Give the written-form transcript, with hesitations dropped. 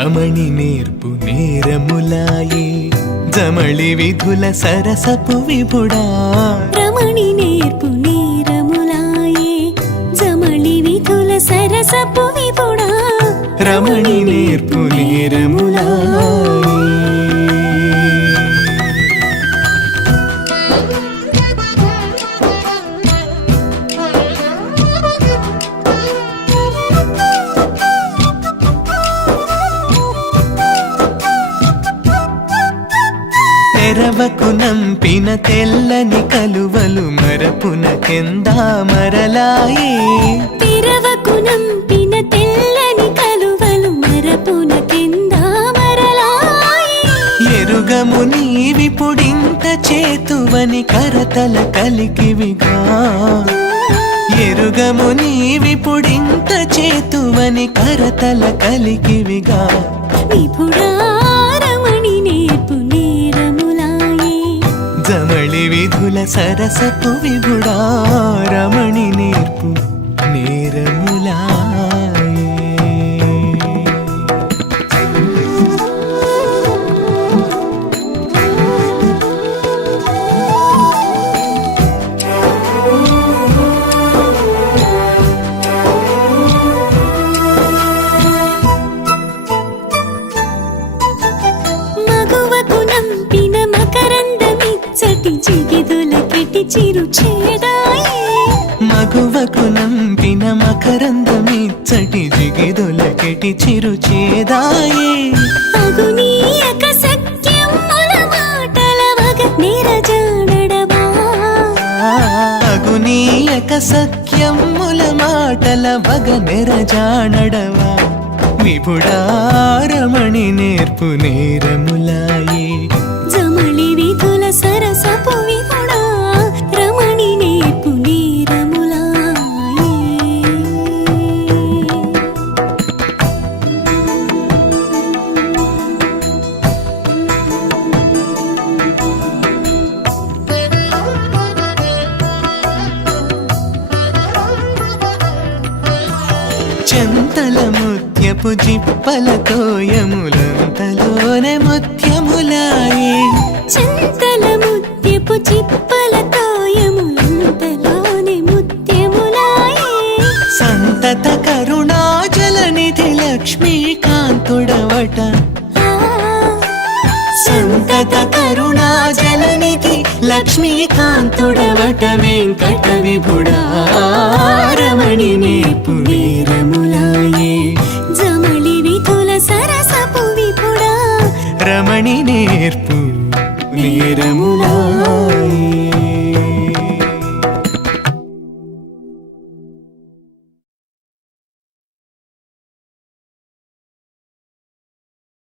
రమణి నేర్పు నేరములాయే జమళి విధుల సరసపు విభుడా రమణి నేర్పు నేరములాయే జమళి విధుల సరసపు విభుడా రమణి నేర్పు నేరములాయే తెరవకు నంపిన తెల్లని కలువలు మరపున కెందా మరలాయే తెరవకు నంపిన తెల్లని కలువలు మరపున కెందా మరలాయే ఎరుగము నీవిపుడింత చేతువని కరతల కలికివిగా ఎరుగము నీవిపుడింత చేతువని కరతల కలికివిగా విభుడా రమణి నేర్పు నేరములాయే జమళి విధుల సరసపు విభుడా రమణి నేర్పు నేరములాయే మగువకు నంపిన మకరందమిచ్చటి జిగిదులకెటి చిరు చేదాయే మగువకు నంపిన మకరందమిచ్చటి జిగిదొలకెటి చిరు చేదాయే అగునీయక సఖ్యముల మాటల వగ నిరజాడడవా అగునీయక సఖ్యముల మాటల వగ నెరజానడవా విభుడా రమణి నేర్పు నేరములాయే జమళి విధుల సరసపు విభుడా రమణి నేర్పు నేరములాయే చెంతల ముత్యపు జిప్పలతో యములంతలోనే ముత్యములాయే చింతల ముత్యపు చిప్పలతో యములంతలోని ముత్యములాయే సంతత కరుణాజలనిధి లక్ష్మీకాంతుడవట సంతత కరుణాజలనిధి లక్ష్మీకాంతుడవట వెంకట విభుడా రమణి నేర్పు నేరములాయే జమళి విధుల సరసపు విభుడా రమణి నేర్పు నేరములాయే